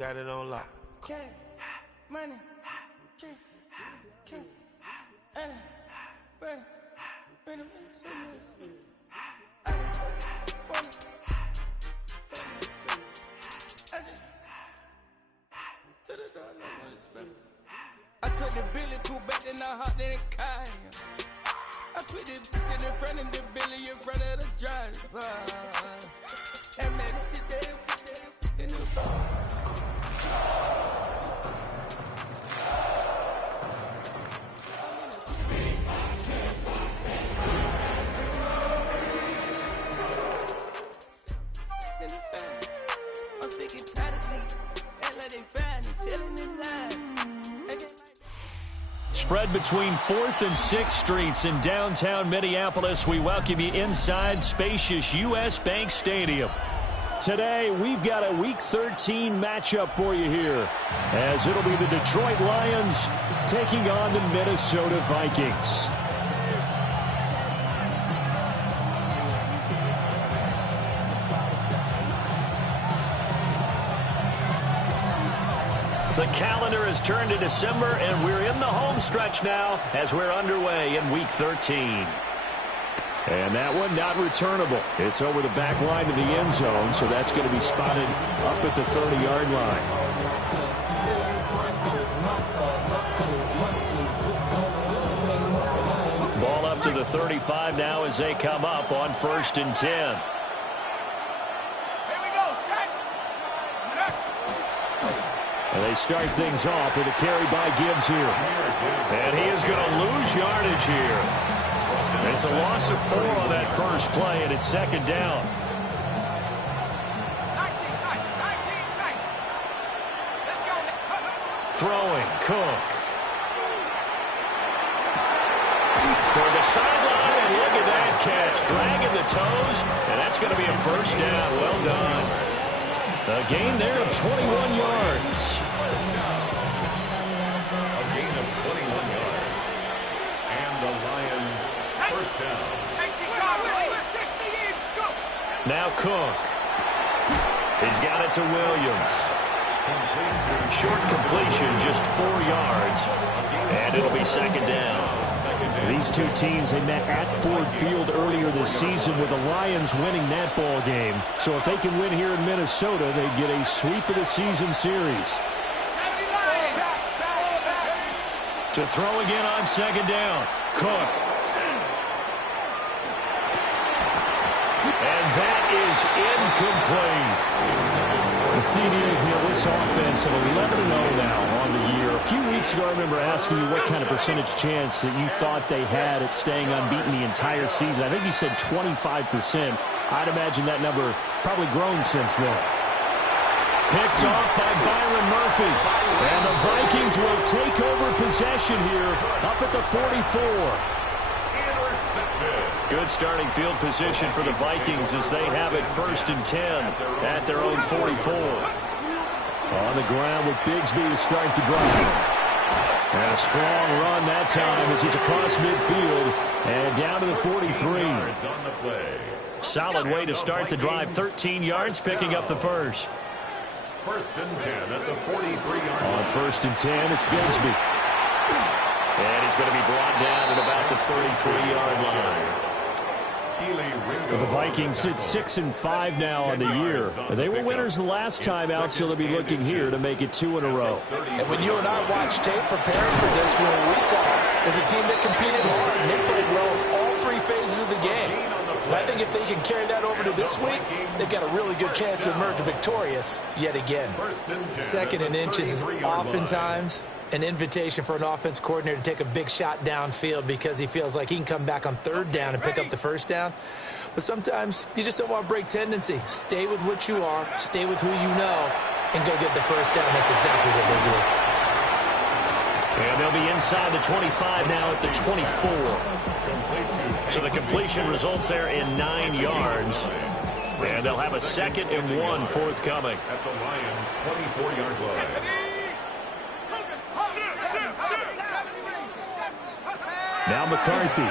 Got it on lock. Cash, money, cash, money, bring I took the Billy cool back and I hopped in the car. I put the in front of the Billy in front of the driver. And man, sit there in the bar. Spread between 4th and 6th Streets in downtown Minneapolis. We welcome you inside spacious U.S. Bank Stadium. Today, we've got a Week 13 matchup for you here, as it'll be the Detroit Lions taking on the Minnesota Vikings. The calendar has turned to December, and we're in the home stretch now as we're underway in Week 13. And that one not returnable. It's over the back line of the end zone, so that's going to be spotted up at the 30-yard line. Ball up to the 35 now as they come up on 1st and 10. And they start things off with a carry by Gibbs here. And he is going to lose yardage here. It's a loss of 4 on that first play, and it's 2nd down. Throwing, Cook. Toward the sideline, and look at that catch. Dragging the toes, and that's going to be a 1st down. Well done. A gain there of 21 yards. A gain of 21 yards. And the Lions 1st down. Now Cook. He's got it to Williams. Short completion, just 4 yards. And it'll be 2nd down. These two teams, they met at Ford Field earlier this season with the Lions winning that ball game. So if they can win here in Minnesota, they get a sweep of the season series. To throw again on 2nd down. Cook. And that is incomplete. The CD, this offense at 11-0 now on the year. A few weeks ago, I remember asking you what kind of percentage chance that you thought they had at staying unbeaten the entire season. I think you said 25%. I'd imagine that number probably grown since then. Picked off by Byron Murphy. And the Vikings will take over possession here up at the 44. Good starting field position for the Vikings as they have it 1st and 10 at their own 44. On the ground with Bigsby to start the drive. And a strong run that time as he's across midfield and down to the 43. Solid way to start the drive. 13 yards, picking up the first. 1st and 10 at the 43-yard line. On 1st and 10, it's Bigsby. And he's going to be brought down at about the 33-yard line. The Vikings sit 6-5 now on the year. They were winners the last time out, so they'll be looking here to make it 2 in a row. And when you and I watched tape preparing for this, what we saw was a team that competed hard, and they played well in all 3 phases of the game. And I think if they can carry that over to this week, they've got a really good chance to emerge victorious yet again. 2nd and inches is oftentimes an invitation for an offense coordinator to take a big shot downfield because he feels like he can come back on 3rd down and pick up the 1st down. But sometimes you just don't want to break tendency. Stay with what you are, stay with who you know, and go get the 1st down. That's exactly what they do. And they'll be inside the 25 now at the 24. So the completion results there in 9 yards. And they'll have a 2nd and 1 forthcoming. At the Lions' 24-yard line. Now McCarthy.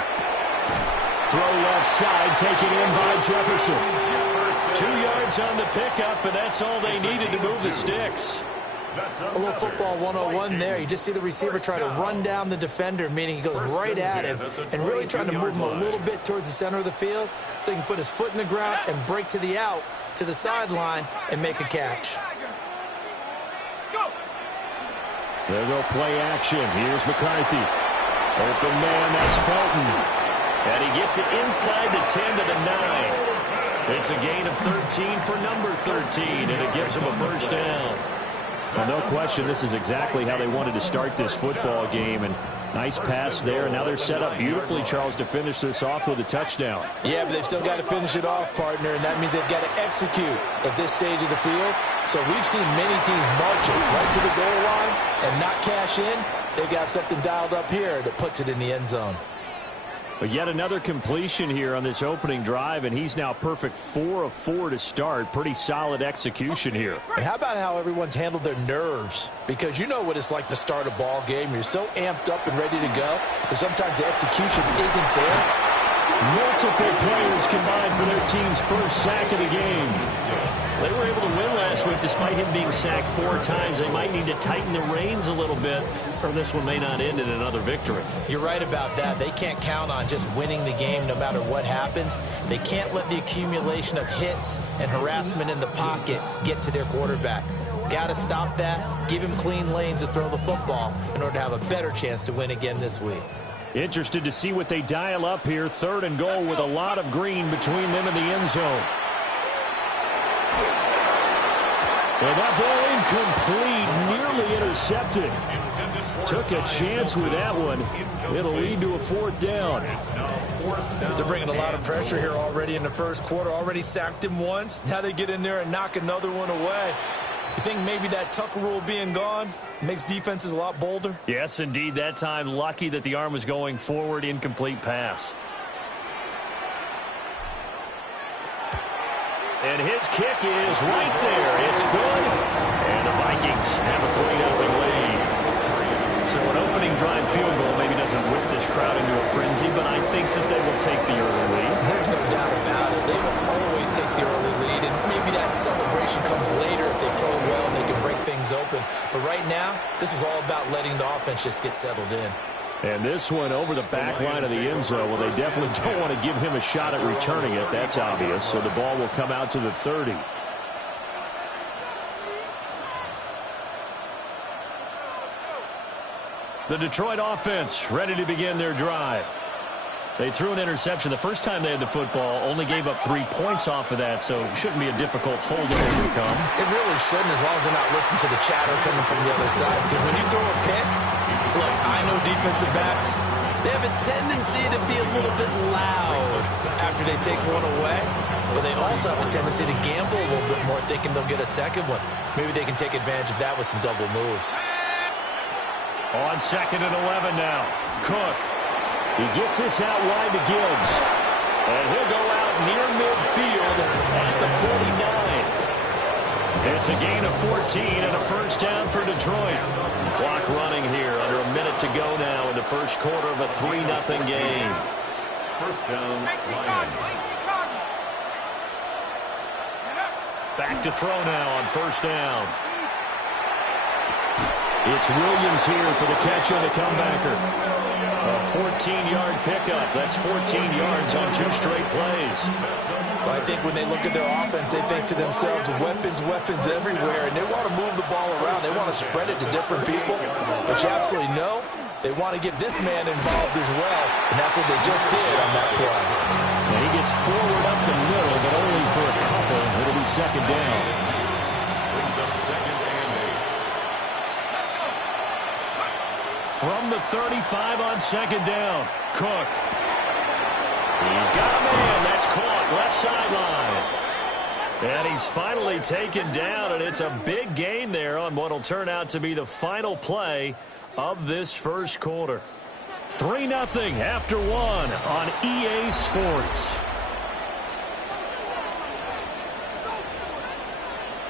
Throw left side, taken in by Jefferson. 2 yards on the pickup, and that's all they needed to move the sticks. A little football 101 there. You just see the receiver try to run down the defender, meaning he goes right at him and really trying to move him a little bit towards the center of the field so he can put his foot in the ground and break to the out, to the sideline, and make a catch. There go play action. Here's McCarthy. Open man, that's Felton. And he gets it inside the 10 to the 9. It's a gain of 13 for number 13, and it gives him a first down. Well, no question, this is exactly how they wanted to start this football game. And nice pass there. Now they're set up beautifully, Charles, to finish this off with a touchdown. Yeah, but they've still got to finish it off, partner, and that means they've got to execute at this stage of the field. So we've seen many teams marching right to the goal line and not cash in. They've got something dialed up here that puts it in the end zone. But yet another completion here on this opening drive, and he's now perfect 4 of 4 to start. Pretty solid execution here. And how about how everyone's handled their nerves? Because you know what it's like to start a ball game. You're so amped up and ready to go, but sometimes the execution isn't there. Multiple players combined for their team's first sack of the game. They were able to win last week despite him being sacked 4 times. They might need to tighten the reins a little bit, or this one may not end in another victory. You're right about that. They can't count on just winning the game no matter what happens. They can't let the accumulation of hits and harassment in the pocket get to their quarterback. Got to stop that, give him clean lanes to throw the football in order to have a better chance to win again this week. Interested to see what they dial up here. 3rd and goal with a lot of green between them and the end zone. And that ball incomplete, nearly intercepted. Took a chance with that one. It'll lead to a 4th down. They're bringing a lot of pressure here already in the first quarter. Already sacked him once. Now they get in there and knock another one away. You think maybe that Tucker rule being gone makes defenses a lot bolder? Yes, indeed. That time, lucky that the arm was going forward. Incomplete pass. And his kick is right there. It's good. And the Vikings have a 3-0 lead. So an opening drive field goal maybe doesn't whip this crowd into a frenzy, but I think that they will take the early lead. There's no doubt about it. They will always take the early lead, and maybe that celebration comes later if they play well and they can break things open. But right now, this is all about letting the offense just get settled in. And this one over the back line of the end zone. Well, they definitely don't want to give him a shot at returning it. That's obvious. So the ball will come out to the 30. The Detroit offense ready to begin their drive. They threw an interception the first time they had the football, only gave up 3 points off of that, so it shouldn't be a difficult hole to overcome. It really shouldn't, as long as they're not listening to the chatter coming from the other side. Because when you throw a pick, look, I know defensive backs, they have a tendency to be a little bit loud after they take one away. But they also have a tendency to gamble a little bit more, thinking they'll get a second one. Maybe they can take advantage of that with some double moves. On 2nd and 11 now. Cook. He gets this out wide to Gibbs. And he'll go out near midfield at the 49. It's a gain of 14 and a first down for Detroit. Clock running here. Under a minute to go now in the first quarter of a 3-0 game. First down, Lions. Back to throw now on first down. It's Williams here for the catch on the comebacker. A 14-yard pickup. That's 14 yards on 2 straight plays. Well, I think when they look at their offense, they think to themselves, weapons everywhere, and they want to move the ball around. They want to spread it to different people. But you absolutely know they want to get this man involved as well, and that's what they just did on that play. And he gets forward up the middle, but only for a couple. It'll be 2nd down. Brings up 2nd and 8. From the 35 on 2nd down, Cook. He's got a man. That's caught left sideline. And he's finally taken down, and it's a big gain there on what will turn out to be the final play of this first quarter. 3-0 after 1 on EA Sports.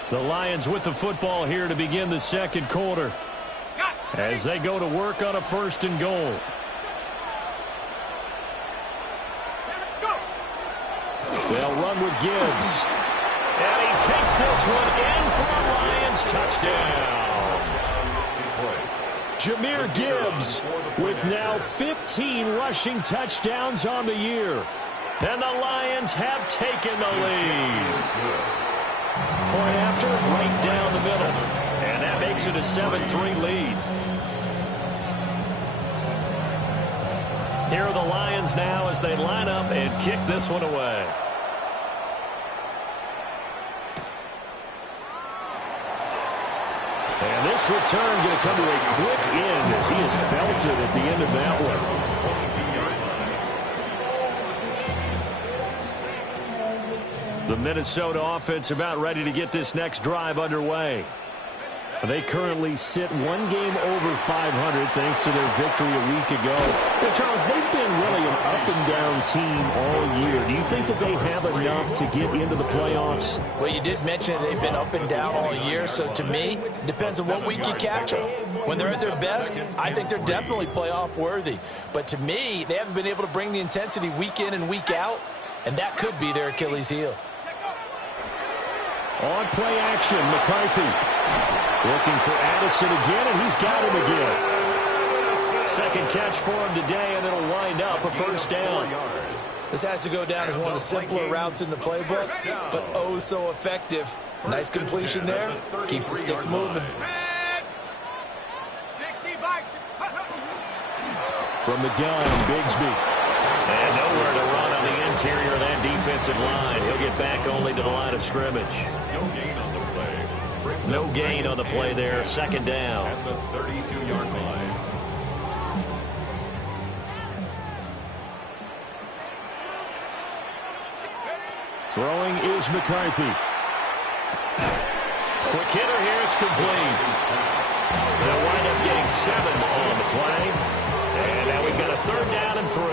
The Lions with the football here to begin the second quarter as they go to work on a 1st and goal. They'll run with Gibbs. And he takes this one in for a Lions touchdown. Jahmyr Gibbs with now 15 rushing touchdowns on the year. And the Lions have taken the lead. Point after, right down the middle. And that makes it a 7-3 lead. Here are the Lions now as they line up and kick this one away. And this return going to come to a quick end as he is belted at the end of that one. The Minnesota offense about ready to get this next drive underway. They currently sit one game over 500 thanks to their victory a week ago. Now, Charles, they've been really an up-and-down team all year. Do you think that they have enough to get into the playoffs? Well, you did mention they've been up and down all year, so to me, it depends on what week you catch them. When they're at their best, I think they're definitely playoff worthy. But to me, they haven't been able to bring the intensity week in and week out, and that could be their Achilles heel. On play action, McCarthy. Looking for Addison again, and he's got him again. Second catch for him today, and it'll wind up a first down. This has to go down as one of the simpler routes in the playbook, but oh so effective. Nice completion there. Keeps the sticks moving. From the gun, Bigsby. And nowhere to run on the interior of that defensive line. He'll get back only to the line of scrimmage. No gain on the play there. Second down. At the 32-yard line. Throwing is McCarthy. Quick hitter here. It's complete. They'll wind up getting 7 on the play. And now we've got a third down and 3.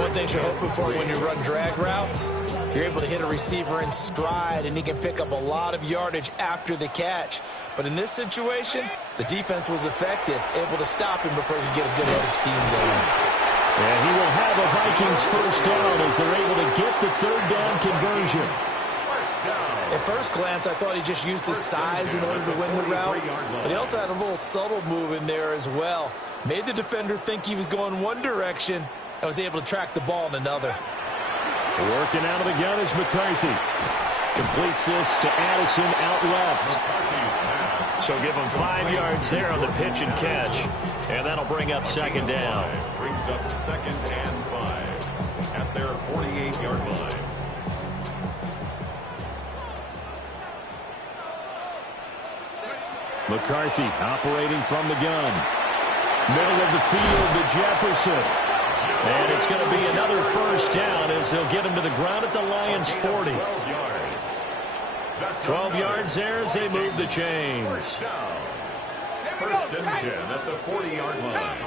One thing you're hoping for when you run drag routes, you're able to hit a receiver in stride, and he can pick up a lot of yardage after the catch. But in this situation, the defense was effective, able to stop him before he could get a good load of steam going. And he will have a Vikings first down as they're able to get the third down conversion. At first glance, I thought he just used his size in order to win the route, but he also had a little subtle move in there as well. Made the defender think he was going one direction and was able to track the ball in another. Working out of the gun is McCarthy. Completes this to Addison out left. So give him 5 yards there on the pitch and catch. And that'll bring up second down. Brings up second and 5 at their 48-yard line. McCarthy operating from the gun. Middle of the field to Jefferson. And it's going to be another first down as they'll get him to the ground at the Lions' 40. 12 yards there as they move the chains. First and 10 at the 40-yard line.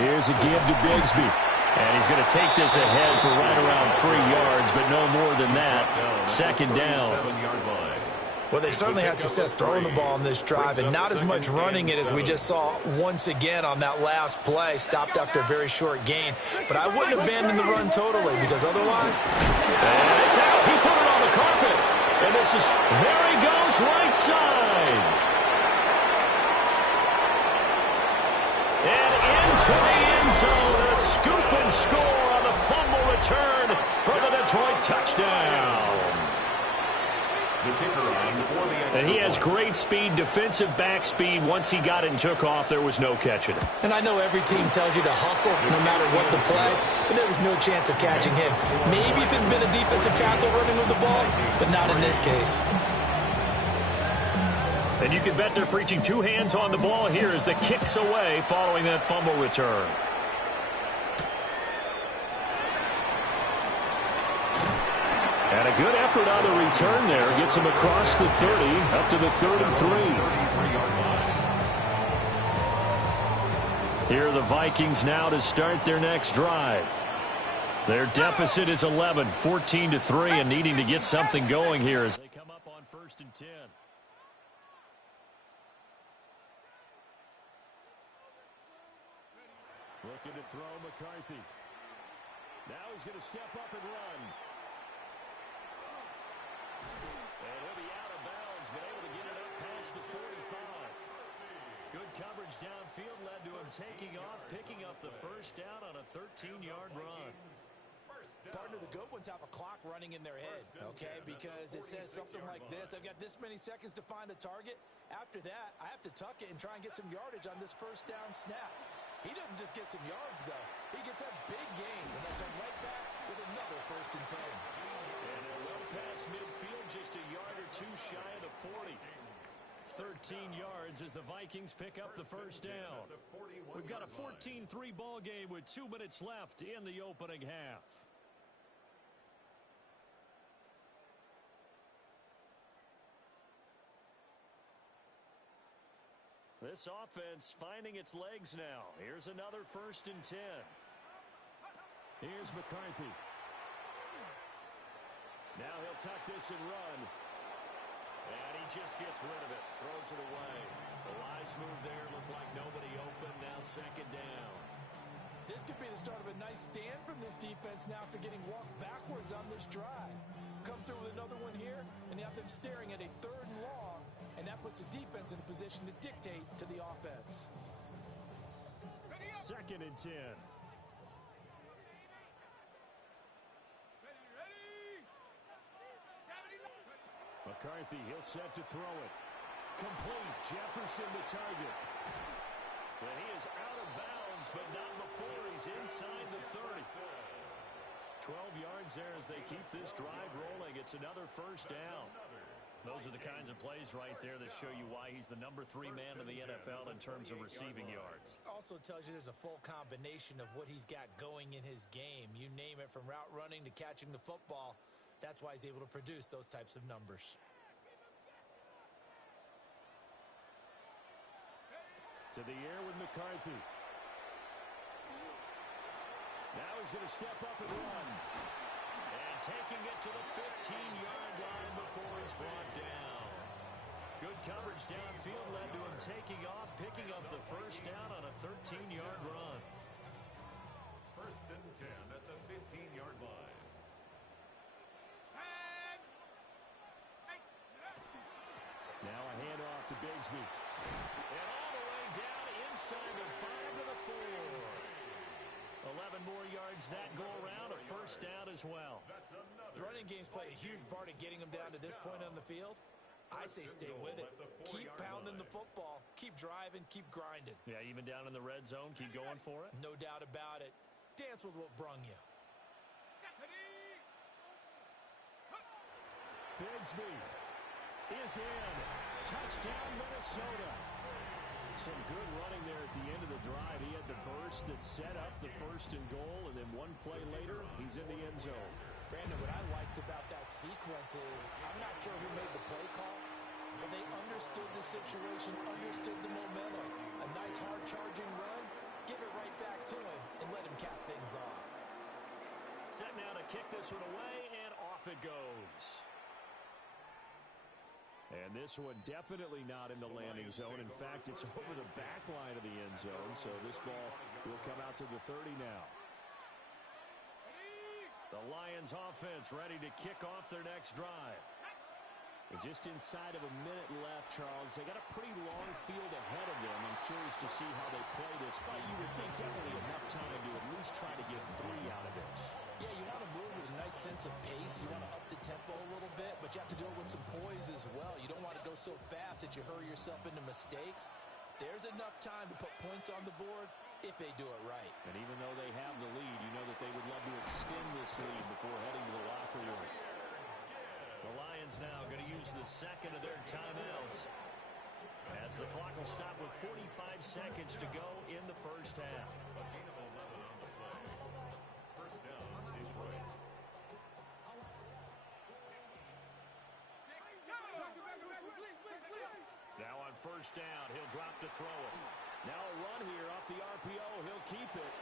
Here's a give to Bigsby. And he's going to take this ahead for right around 3 yards, but no more than that. Second down. Well, they certainly had success throwing the ball on this drive and not as much running it as we just saw once again on that last play. Stopped after a very short gain. But I wouldn't abandon the run totally because otherwise... And it's out. He put it on the carpet. And this is... There he goes, right side. And into the end zone. A scoop and score on the fumble return for the Detroit touchdown. And he has great speed, defensive back speed. Once he got it and took off, there was no catching him. And I know every team tells you to hustle no matter what the play, but there was no chance of catching him. Maybe if it had been a defensive tackle running with the ball, but not in this case. And you can bet they're preaching 2 hands on the ball here as the kicks away following that fumble return. And a good effort on the return there. Gets him across the 30, up to the 33. Here are the Vikings now to start their next drive. Their deficit is 11, 14-3, and needing to get something going here as they come up on 1st and 10. Looking to throw McCarthy. Now he's going to step up and run. And he'll be out of bounds, but across the 45. Good coverage downfield led to him taking off, picking up the first down on a 13-yard run. Partner, the good ones have a clock running in their head, okay, because it says something like this. I've got this many seconds to find a target. After that, I have to tuck it and try and get some yardage on this first down snap. He doesn't just get some yards, though. He gets a big gain, and they'll come right back with another 1st and 10. And they're well past midfield, just a yard or two shy of the 40. 13 yards as the Vikings pick up the first down. We've got a 14-3 ball game with 2 minutes left in the opening half. This offense finding its legs now. Here's another 1st and 10. Here's McCarthy. Now he'll tuck this and run. And he just gets rid of it. Throws it away. The wise move there. Looked like nobody open. Now 2nd down. This could be the start of a nice stand from this defense now after getting walked backwards on this drive. Come through with another one here, and you have them staring at a 3rd and long, and that puts the defense in a position to dictate to the offense. 2nd and 10. McCarthy, he'll set to throw it. Complete. Jefferson the target. And he is out of bounds, but not before he's inside the 30. 12 yards there as they keep this drive rolling. It's another 1st down. Those are the kinds of plays right there that show you why he's the number 3 man in the NFL in terms of receiving yards. Also tells you there's a full combination of what he's got going in his game. You name it, from route running to catching the football. That's why he's able to produce those types of numbers. To the air with McCarthy. Now he's going to step up and run. And taking it to the 15-yard line before he's brought down. Good coverage downfield led to him taking off, picking up the 1st down on a 13-yard run. 1st and 10 at the 15-yard line. Now a handoff to Bigsby. And all the way down inside the 5 to the 4. 11 more yards that go around, a 1st down as well. The running game's played a huge part in getting them down to this point on the field. I say stay with it. Keep pounding the football. Keep driving. Keep grinding. Yeah, even down in the red zone, keep going for it. No doubt about it. Dance with what brung you. Bigsby is in. Touchdown, Minnesota. Some good running there at the end of the drive. He had the burst that set up the 1st and goal, and then one play later, he's in the end zone. Brandon, what I liked about that sequence is I'm not sure who made the play call, but they understood the situation, understood the momentum. A nice hard-charging run, give it right back to him, and let him cap things off. Set now to kick this one away, and off it goes. And this one definitely not in the landing zone. In fact, it's over the back line of the end zone, so this ball will come out to the 30 now. The Lions offense ready to kick off their next drive. And just inside of a minute left, Charles. They got a pretty long field ahead of them. I'm curious to see how they play this, but you would think definitely enough time to at least try to get 3 out of this. Yeah, you want to move with a nice sense of pace. You want to up the tempo a little bit, but you have to do it with some poise as well. You don't want to go so fast that you hurry yourself into mistakes. There's enough time to put points on the board if they do it right. And even though they have the lead, you know that they would love to extend this lead before heading to the locker room. The Lions now going to use the 2nd of their timeouts as the clock will stop with 45 seconds to go in the 1st half. A gain of 11 on the play. 1st down, Detroit. Now on 1st down, he'll drop to throw it. Now a run here off the RPO. He'll keep it.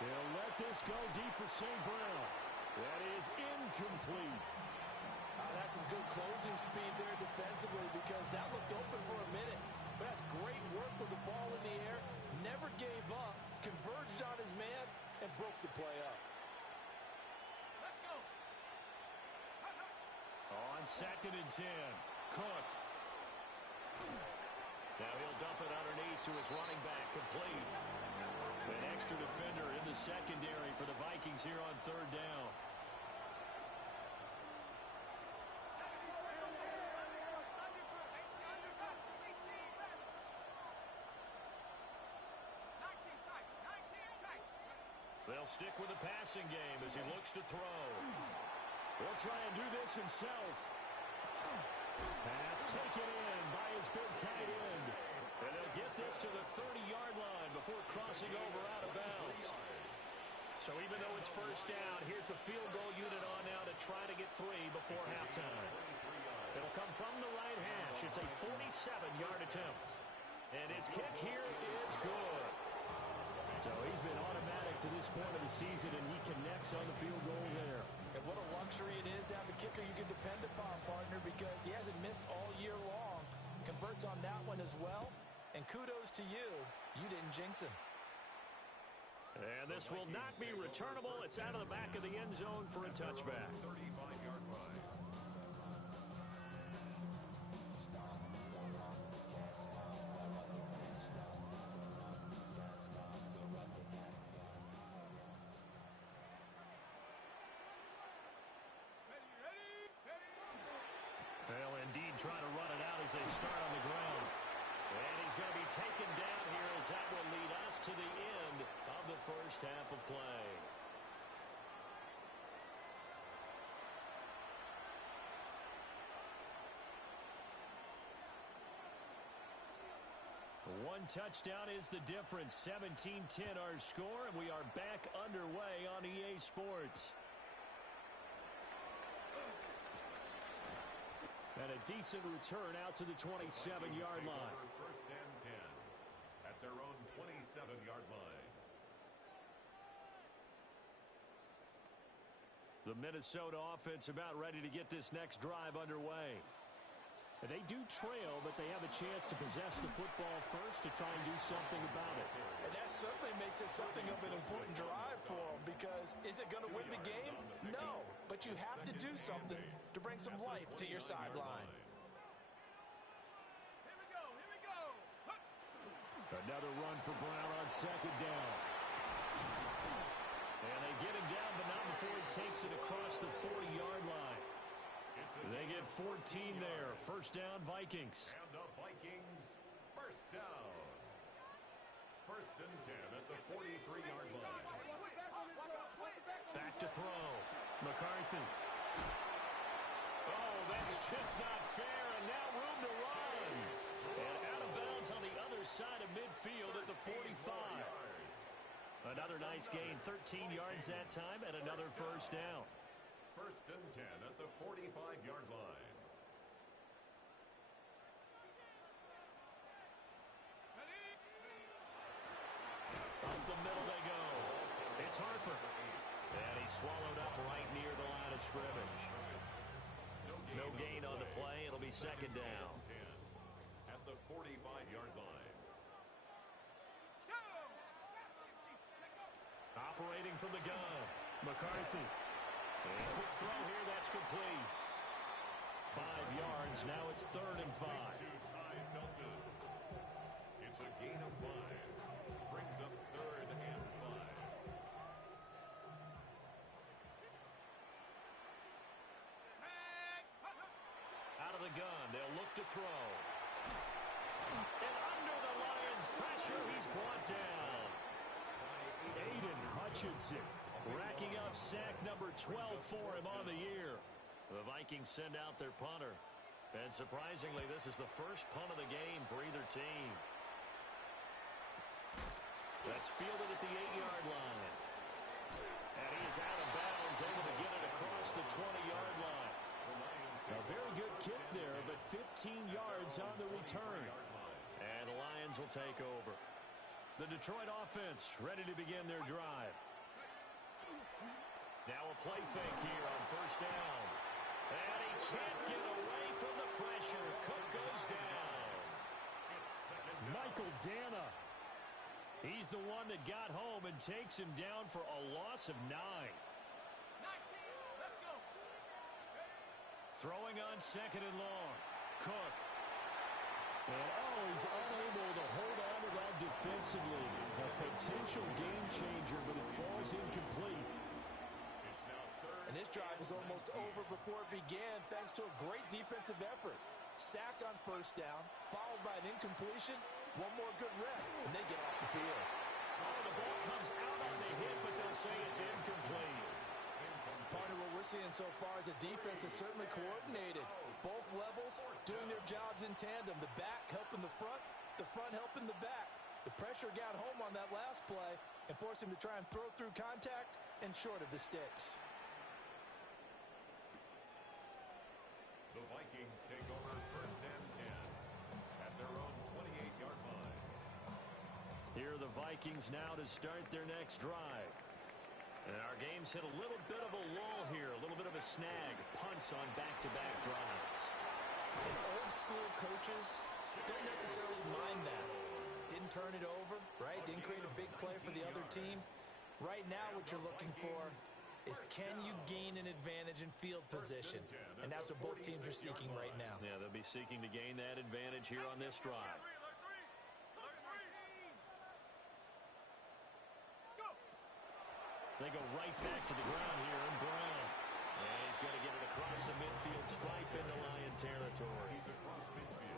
He'll let this go deep for St. Brown. That is incomplete. That's some good closing speed there defensively because that looked open for a minute. But that's great work with the ball in the air. Never gave up. Converged on his man and broke the play up. Let's go. On 2nd and 10. Cook. Now he'll dump it underneath to his running back, complete. An extra defender in the secondary for the Vikings here on third down. They'll stick with the passing game as he looks to throw. He'll try and do this himself. Pass taken in by his big tight end. And they'll get this to the 30-yard line before crossing over out of bounds. So even though it's first down, here's the field goal unit on now to try to get 3 before halftime. It'll come from the right hash. It's a 47-yard attempt. And his kick here is good. So he's been automatic to this point of the season, and he connects on the field goal there. And what a luxury it is to have a kicker you can depend upon, partner, because he hasn't missed all year long. Converts on that one as well. And kudos to you. You didn't jinx him. And this will not be returnable. It's out of the back of the end zone for a touchback. 35-yard line. They'll indeed try to run it out as they start on the ground. And he's going to be taken down here as that will lead us to the end of the first half of play. One touchdown is the difference. 17-10 our score, and we are back underway on EA Sports. And a decent return out to the 27-yard line. First and 10 at their own 27-yard line. The Minnesota offense about ready to get this next drive underway. And they do trail, but they have a chance to possess the football first to try and do something about it. And that certainly makes it something of an important drive for them, because is it going to win the game? No, but you have to do something to bring some life to your sideline. Here we go, here we go. Another run for Brown on second down. And they get him down, but not before he takes it across the 40-yard line. They get 14 there. First down, Vikings. And the Vikings, first down. First and 10 at the 43-yard line. Back to throw. McCarthy. Oh, that's just not fair, and now room to run. And out of bounds on the other side of midfield at the 45. Another nice gain, 13 yards that time, and another first down. First and 10 at the 45-yard line. Up the middle they go. It's Harper. And he's swallowed up right near the line of scrimmage. No gain on the play. It'll be second down. At the 45-yard line. Operating from the gun. McCarthy. And quick throw here, that's complete. 5 yards, now it's 3rd and 5. It's a gain of 5. Brings up 3rd and 5. Out of the gun, they'll look to throw. And under the Lions' pressure, he's brought down. Aiden Hutchinson Racking up sack number 12 for him on the year. The Vikings send out their punter. And surprisingly, this is the first punt of the game for either team. That's fielded at the 8-yard line. And he is out of bounds, able to get it across the 20-yard line. A very good kick there, but 15 yards on the return. And the Lions will take over. The Detroit offense ready to begin their drive. Now a play fake here on first down. And he can't get away from the pressure. Cook goes down. Michael Dana. He's the one that got home and takes him down for a loss of 9. 19, let's go. Throwing on second and long. Cook. And, he's unable to hold on to that defensively. A potential game changer, but it falls incomplete. It's now third. And this drive is almost over before it began thanks to a great defensive effort. Sack on first down, followed by an incompletion. One more good rep, and they get off the field. Oh, the ball comes out on the hit, but they'll say it's incomplete. Partner, what we're seeing so far is the defense is certainly coordinated. Both levels doing their jobs in tandem. The back helping the front helping the back. The pressure got home on that last play and forced him to try and throw through contact and short of the sticks. The Vikings take over first and 10 at their own 28-yard line. Here are the Vikings now to start their next drive. And our game's hit a little bit of a lull here, a little bit of a snag. Punts on back-to-back drives. And old school coaches don't necessarily mind that. Didn't turn it over, right? Didn't create a big play for the other team. Right now what you're looking for is can you gain an advantage in field position? And that's what both teams are seeking right now. Yeah, they'll be seeking to gain that advantage here on this drive. They go right back to the ground here, and Brown. And he's going to get it across the midfield stripe into Lion territory.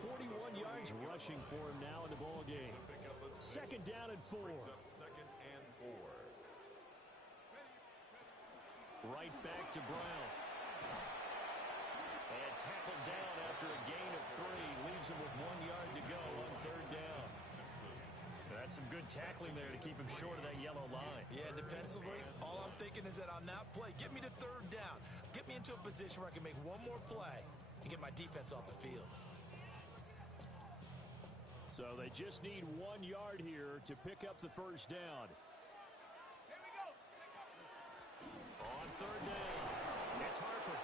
41 yards rushing for him now in the ball game. Second down and 4. Second and 4. Right back to Brown. And tackled down after a gain of 3. Leaves him with 1 yard to go on third down. That's some good tackling there to keep him short of that yellow line. Yeah, defensively, all I'm thinking is that on that play, get me to third down. Get me into a position where I can make one more play and get my defense off the field. So they just need 1 yard here to pick up the first down. Here we go. On third down, it's Harper.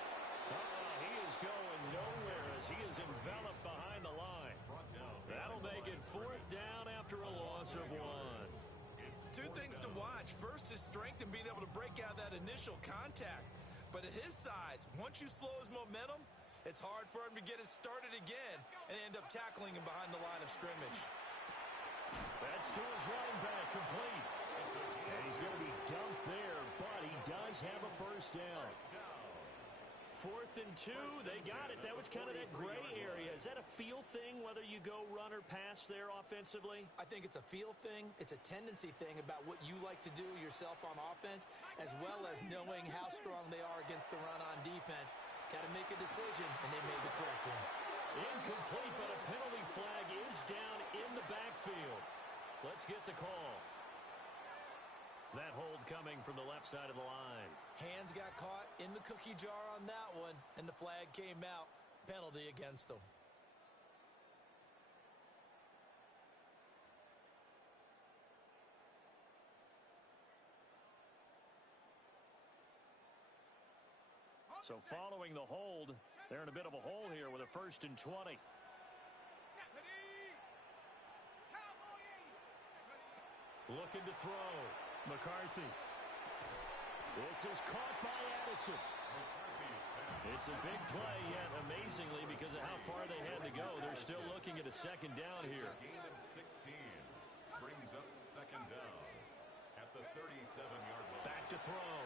He is going nowhere as he is enveloped behind the line. That'll make it fourth down after a loss of 1. Two things to watch. First, his strength and being able to break out that initial contact. But at his size, once you slow his momentum, it's hard for him to get it started again and end up tackling him behind the line of scrimmage. That's to his running back, complete. And he's going to be dumped there, but he does have a first down. 4th and 2, they got it. That was kind of that gray area. Is that a feel thing, whether you go run or pass there offensively? I think it's a feel thing. It's a tendency thing about what you like to do yourself on offense, as well as knowing how strong they are against the run on defense. Got to make a decision, and they made the correct one. Incomplete, but a penalty flag is down in the backfield. Let's get the call. That hold coming from the left side of the line. Hands got caught in the cookie jar on that one, and the flag came out. Penalty against them. So following the hold, they're in a bit of a hole here with a 1st and 20. Looking to throw. McCarthy. This is caught by Addison. It's a big play, yet amazingly, because of how far they had to go, they're still looking at a second down here. Gain of 16 brings up second down at the 37-yard line. Back to throw.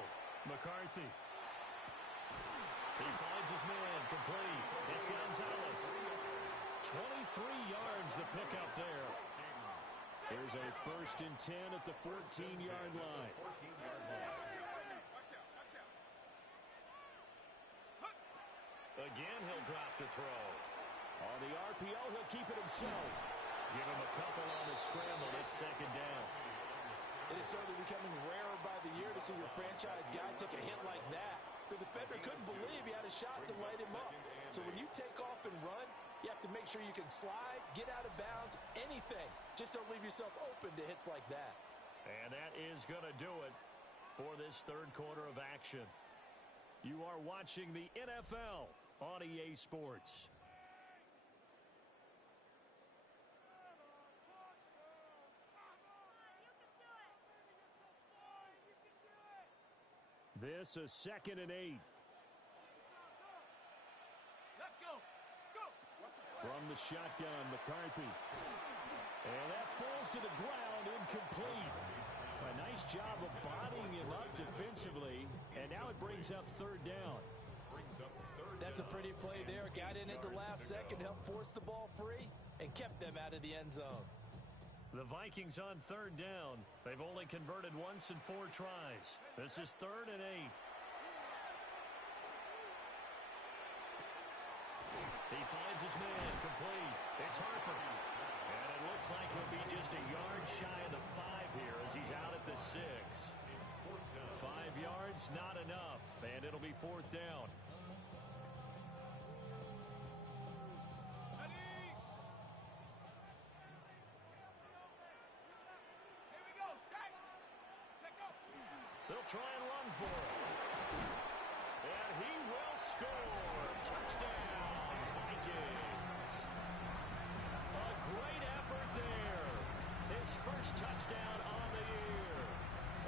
McCarthy. He finds his man, complete. It's Gonzalez. 23 yards the pickup there. Here's a 1st and 10 at the 14-yard line. Again, he'll drop to throw. On the RPO, he'll keep it himself. Give him a couple on the scramble. It's second down. It is certainly becoming rarer by the year to see your franchise guy take a hit like that. The defender couldn't believe he had a shot to light him up. So when you take off and run, you have to make sure you can slide, get out of bounds, anything. Just don't leave yourself open to hits like that. And that is going to do it for this third quarter of action. You are watching the NFL on EA Sports. This is 2nd and 8. Let's go. Go. From the the shotgun. McCarthy. And that falls to the ground, incomplete. A nice job of bodying him up defensively, and now it brings up third down. That's a pretty play there. Got in at the last second, helped force the ball free, and kept them out of the end zone. The Vikings on third down. They've only converted once in 4 tries. This is 3rd and 8. He finds his man complete. It's Harper. And it looks like he'll be just a yard shy of the 5 here as he's out at the 6. 5 yards, not enough. And it'll be 4th down. They'll try and run for it. And he will score. Touchdown, Vikings. A great effort there. His first touchdown on the year.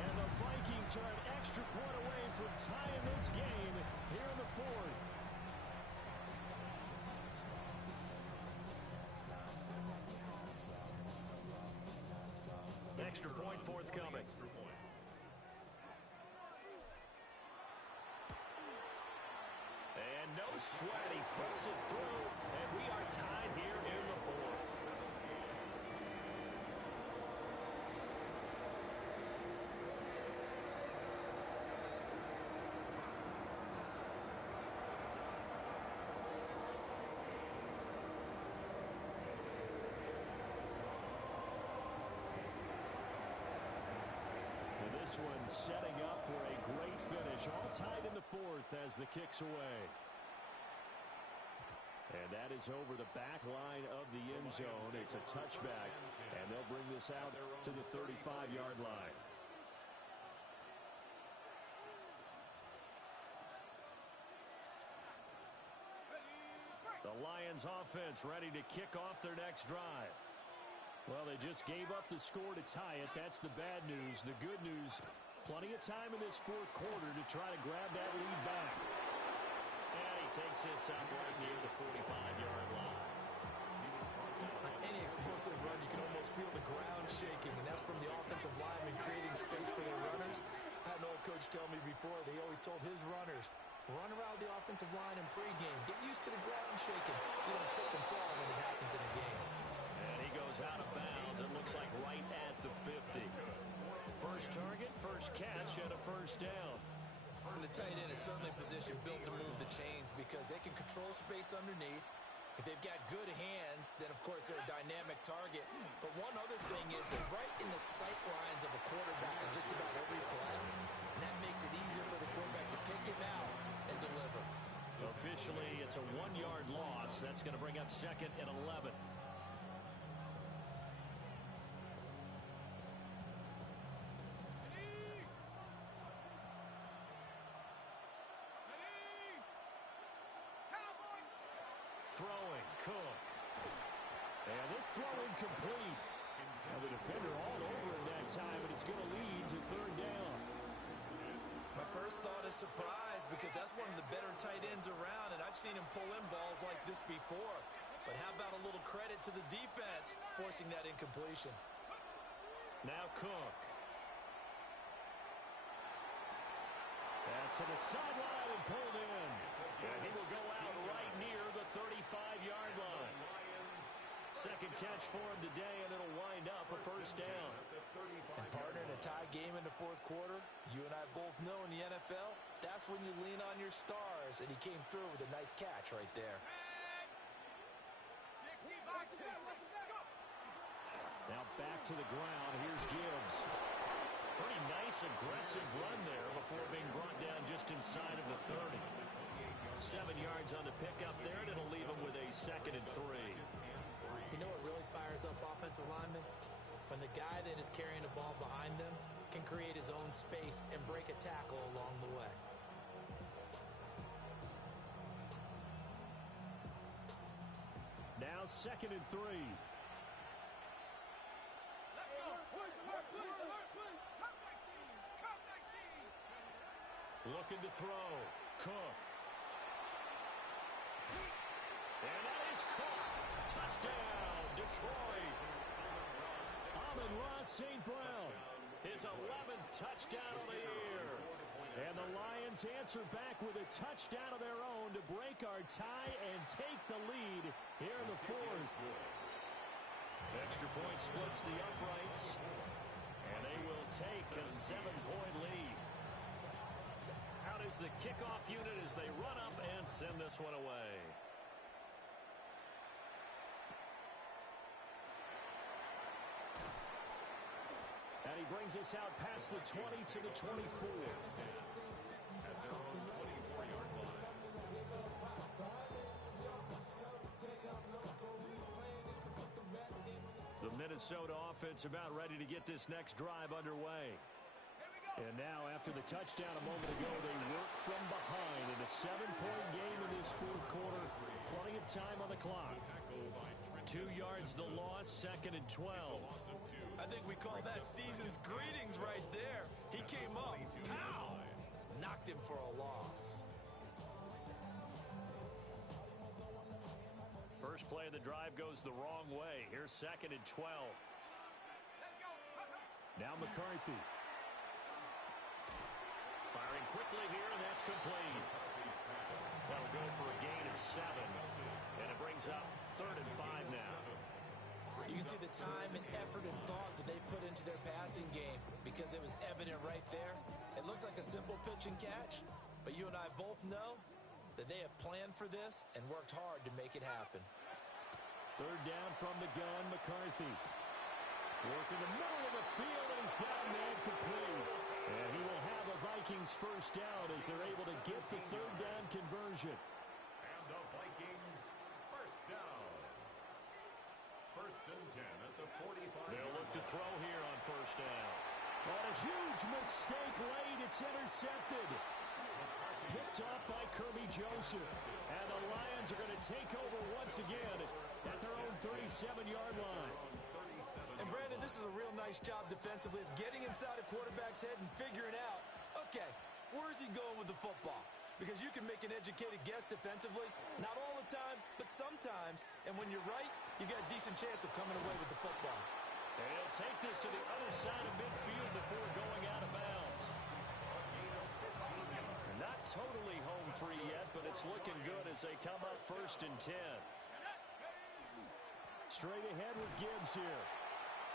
And the Vikings are an extra point away from tying this game here in the 4th. Extra point forthcoming. And no sweat, he puts it through, and we are tied here in the 4th. This one setting up for a great finish. All tied in the 4th as the kick's away. And that is over the back line of the end zone. It's a touchback, and they'll bring this out to the 35-yard line. The Lions offense ready to kick off their next drive. Well, they just gave up the score to tie it. That's the bad news. The good news, plenty of time in this 4th quarter to try to grab that lead back. And he takes this up right near the 45-yard line. On any explosive run, you can almost feel the ground shaking, and that's from the offensive linemen creating space for their runners. I had an old coach tell me before, they always told his runners, run around the offensive line in pregame. Get used to the ground shaking so you don't trip and fall when it happens in a game. And he goes out of bounds. It looks like right at the 50. First target, first catch, and a first down. And the tight end is certainly a position built to move the chains because they can control space underneath. If they've got good hands, then, of course, they're a dynamic target. But one other thing is they're right in the sight lines of a quarterback on just about every play. And that makes it easier for the quarterback to pick him out and deliver. Officially, it's a 1-yard loss. That's going to bring up 2nd and 11. Throwing, Cook. And this throw incomplete. Now the defender all over him that time, and it's going to lead to 3rd down. My first thought is surprise because that's one of the better tight ends around, and I've seen him pull in balls like this before. But how about a little credit to the defense forcing that incompletion? Now Cook. Pass to the sideline and pulled in. And he will go out right near the 35-yard line. Second catch for him today, and it'll wind up a first down. And partner, in a tie game in the 4th quarter, you and I both know in the NFL, that's when you lean on your stars, and he came through with a nice catch right there. Now back to the ground. Here's Gibbs. Pretty nice, aggressive run there before being brought down just inside of the 30. 7 yards on the pickup there, and it'll leave him with a 2nd and 3. You know what really fires up offensive linemen? When the guy that is carrying the ball behind them can create his own space and break a tackle along the way. Now 2nd and 3. Looking to throw. Cook. And that is caught. Touchdown, Detroit. Amon-Ra St. Brown. His 11th touchdown of the year. And the Lions answer back with a touchdown of their own to break our tie and take the lead here in the fourth. Extra point splits the uprights, and they will take a 7-point lead. Out is the kickoff unit as they run up and send this one away. And he brings us out past the 20 to the 24. At their own 24-yard line. The Minnesota offense about ready to get this next drive underway. And now, after the touchdown a moment ago, they work from behind in a 7-point game in this fourth quarter. Plenty of time on the clock. 2 yards the loss, 2nd and 12. I think we call that season's greetings right there. He came up, pow, knocked him for a loss. First play of the drive goes the wrong way. Here's 2nd and 12. Now McCarthy. Firing quickly here, and that's complete. That'll go for a gain of 7. And it brings up 3rd and 5 now. You can see the time and effort and thought that they put into their passing game because it was evident right there. It looks like a simple pitch and catch, but you and I both know that they have planned for this and worked hard to make it happen. 3rd down from the gun, McCarthy. Work in the middle of the field, and he's got a man complete. And he will have a Vikings first down as they're able to get the 3rd down conversion. And the Vikings first down. 1st and 10 at the 45. They'll look to throw here on 1st down. On a huge mistake late, it's intercepted. Picked off by Kirby Joseph. And the Lions are going to take over once again at their own 37-yard line. And Brandon, this is a real nice job defensively of getting inside a quarterback's head and figuring out, okay, where's he going with the football? Because you can make an educated guess defensively, not all the time, but sometimes. And when you're right, you got a decent chance of coming away with the football. And he'll take this to the other side of midfield before going out of bounds. Not totally home free yet, but it's looking good as they come up 1st and 10. Straight ahead with Gibbs here.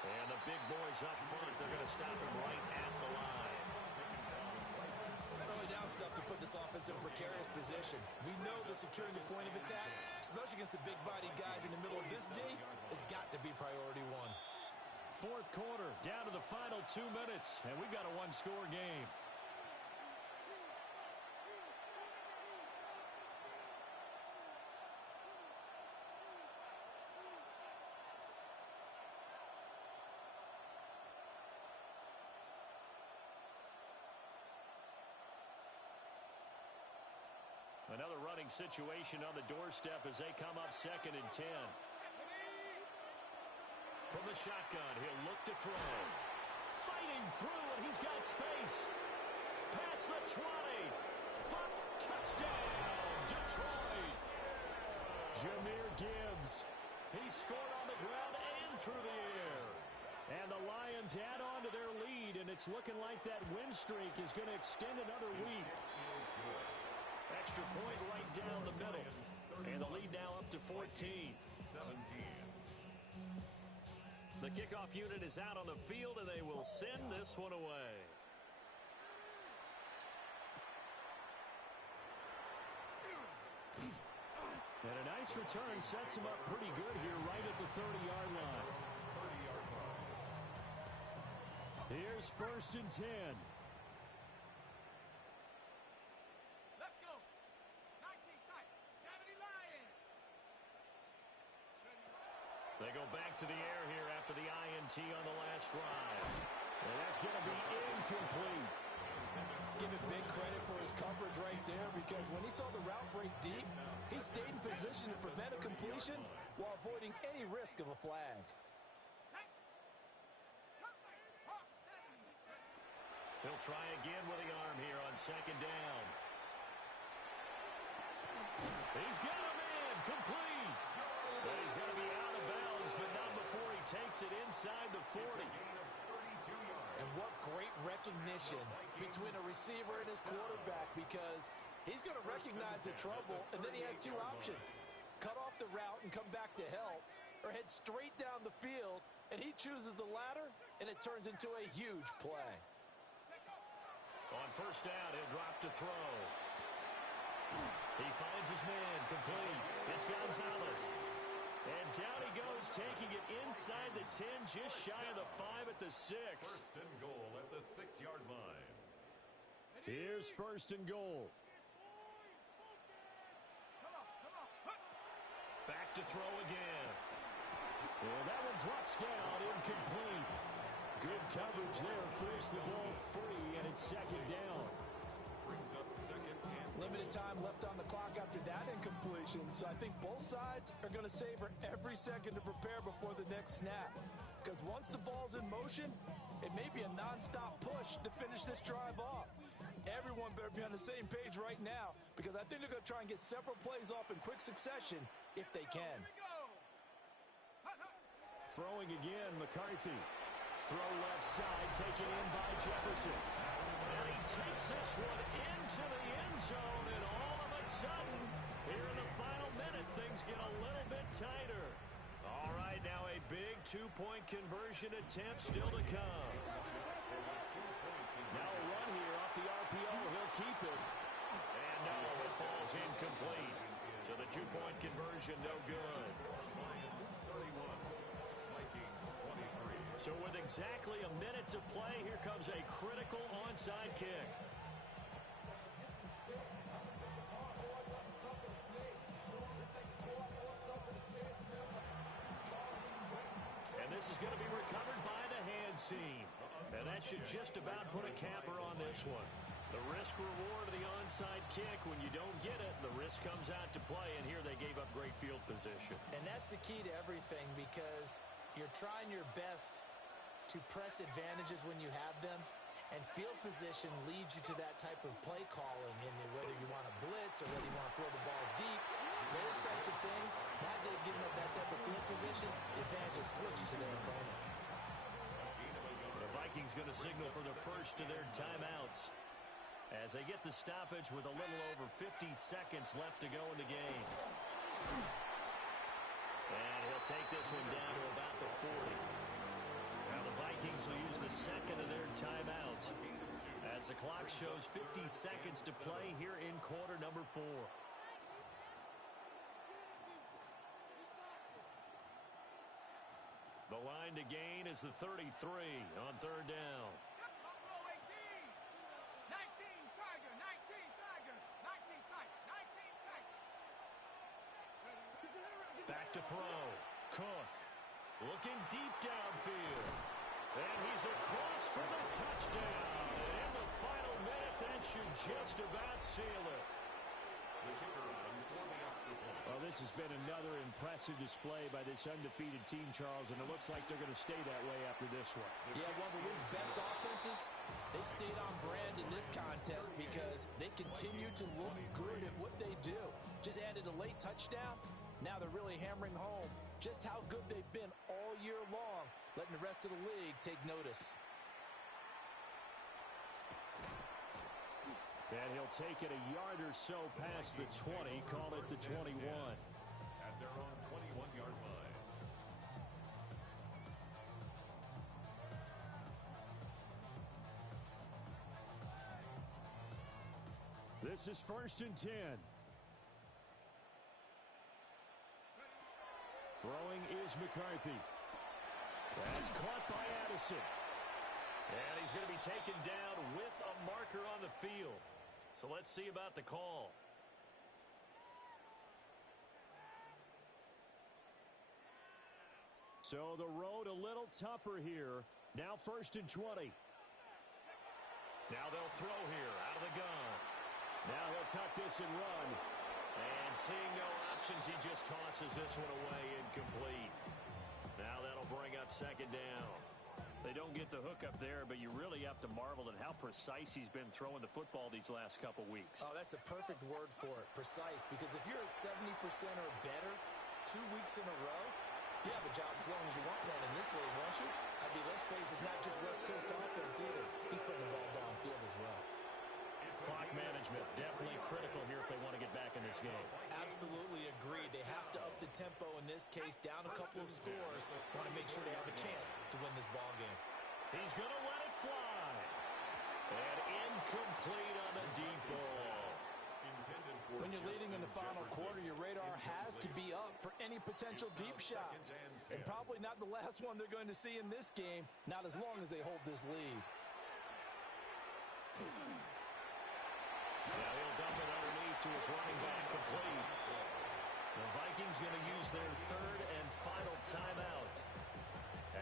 And the big boys up front, they're going to stop him right at the line. Early down stuff to put this offense in a precarious position. We know that securing the point of attack, especially against the big-bodied guys in the middle of this D, has got to be priority one. 4th quarter, down to the final 2 minutes, and we've got a one-score game. Another running situation on the doorstep as they come up 2nd and 10. From the shotgun, he'll look to throw. Fighting through, and he's got space. Past the 20. Touchdown, Detroit. Jahmyr Gibbs. He scored on the ground and through the air. And the Lions add on to their lead, and it's looking like that win streak is going to extend another week. Extra point right down the middle. And the lead now up to 14. 17. The kickoff unit is out on the field, and they will send this one away. And a nice return sets him up pretty good here right at the 30-yard line. Here's 1st and 10. Let's go. 19 tight. 70 Lions. They go back to the air here after the INT on the last drive. And that's going to be incomplete. Give it big credit for his coverage right there because when he saw the route break deep, he stayed in position to prevent a completion while avoiding any risk of a flag. He'll try again with the arm here on 2nd down. He's got a man complete. But he's going to be out takes it inside the 40. And what great recognition between a receiver and his quarterback, because he's going to recognize the trouble, and then he has two options. Cut off the route and come back to help, or head straight down the field, and he chooses the latter, and it turns into a huge play. On first down, he'll drop to throw. He finds his man, complete. It's Gonzalez. And down he goes, taking it inside the 10, just shy of the 5 at the 6. First and goal at the 6-yard line. Here's first and goal. Back to throw again. And that one drops down, incomplete. Good coverage there, forced the ball free, and it's second down. Brings up second and Limited time left on the clock after that incompletion, so I think both sides are going to savor every second to prepare before the next snap. Because once the ball's in motion, it may be a nonstop push to finish this drive off. Everyone better be on the same page right now, because I think they're going to try and get several plays off in quick succession if they can. Throwing again, McCarthy. Throw left side, taken in by Jefferson. And he takes this one into the end zone, and all of a sudden, here in the final minute, things get a little bit tighter. All right, now a big two-point conversion attempt still to come. Now a run here off the RPO. He'll keep it. And no, it falls incomplete. So the two-point conversion, no good. 31. Vikings 23. So with exactly a minute to play, here comes a critical onside kick. And this is going to be recovered by the hands team. And that should just about put a capper on this one. The risk-reward of the onside kick, when you don't get it, the risk comes out to play, and here they gave up great field position. And that's the key to everything, because you're trying your best to press advantages when you have them, and field position leads you to that type of play calling, and whether you want to blitz or whether you want to throw the ball deep, those types of things. Now they've given up that type of field position, the advantage is switched to their opponent. The Vikings going to signal for the first of their timeouts as they get the stoppage with a little over 50 seconds left to go in the game. And he'll take this one down to about the 40. Now the Vikings will use the second of their timeouts as the clock shows 50 seconds to play here in quarter number 4. The line to gain is the 33 on third down. Back to throw. Cook looking deep downfield. And he's across for the touchdown. And in the final minute, that should just about seal it. The kicker on for the extra point. Well, this has been another impressive display by this undefeated team, Charles, and it looks like they're going to stay that way after this one. Yeah, one of the league's best offenses. They stayed on brand in this contest because they continue to look good at what they do. Just added a late touchdown. Now they're really hammering home just how good they've been all year long, letting the rest of the league take notice. And he'll take it a yard or so past the 20, call it the 21. At their own 21-yard line. This is first and 10. Throwing is McCarthy. That's caught by Addison. And he's going to be taken down with a marker on the field. So let's see about the call. So the road a little tougher here. Now first and 20. Now they'll throw here out of the gun. Now he'll tuck this and run. And seeing no options, he just tosses this one away, incomplete. Now that'll bring up second down. They don't get the hook up there, but you really have to marvel at how precise he's been throwing the football these last couple weeks. Oh, that's a perfect word for it, precise, because if you're at 70% or better 2 weeks in a row, You have a job as long as you want one in this league, won't you? I mean, let's face it, it's not just West Coast offense either. He's putting the ball downfield as well. Clock management, definitely critical here if they want to get back in this game. Absolutely agreed. They have to up the tempo in this case, down a couple of scores. Want to make sure they have a chance to win this ball game. He's going to let it fly. And incomplete on a deep ball. When you're leading in the final quarter, your radar has to be up for any potential deep shot. And probably not the last one they're going to see in this game, not as long as they hold this lead. Now he'll dump it underneath to his running back, complete. The Vikings going to use their third and final timeout,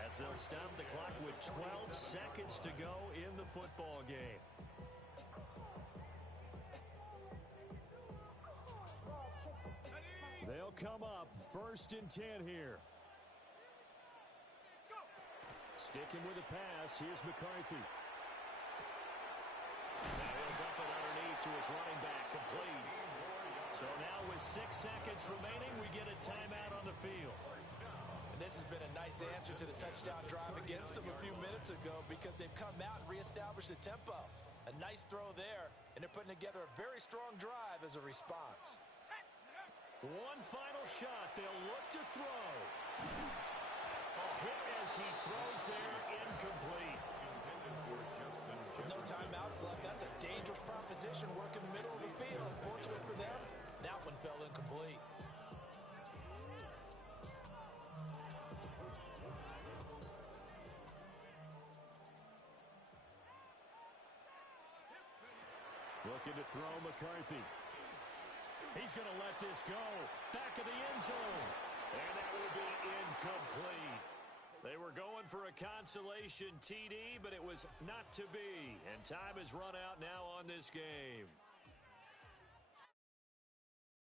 as they'll stop the clock with 12 seconds to go in the football game. They'll come up 1st and 10 here. Sticking with the pass, here's McCarthy. Now he'll dump it underneath to his running back, complete. So now with 6 seconds remaining, we get a timeout on the field. And this has been a nice answer to the touchdown drive against them a few minutes ago, because they've come out and reestablished the tempo. A nice throw there, and they're putting together a very strong drive as a response. One final shot. They'll look to throw. A hit as he throws there, incomplete. With no timeouts left, that's a dangerous proposition, work in the middle of the field. Unfortunately for them, that one fell incomplete. Looking to throw McCarthy. He's going to let this go. Back of the end zone. And that will be incomplete. They were going for a consolation TD, but it was not to be. And time has run out now on this game.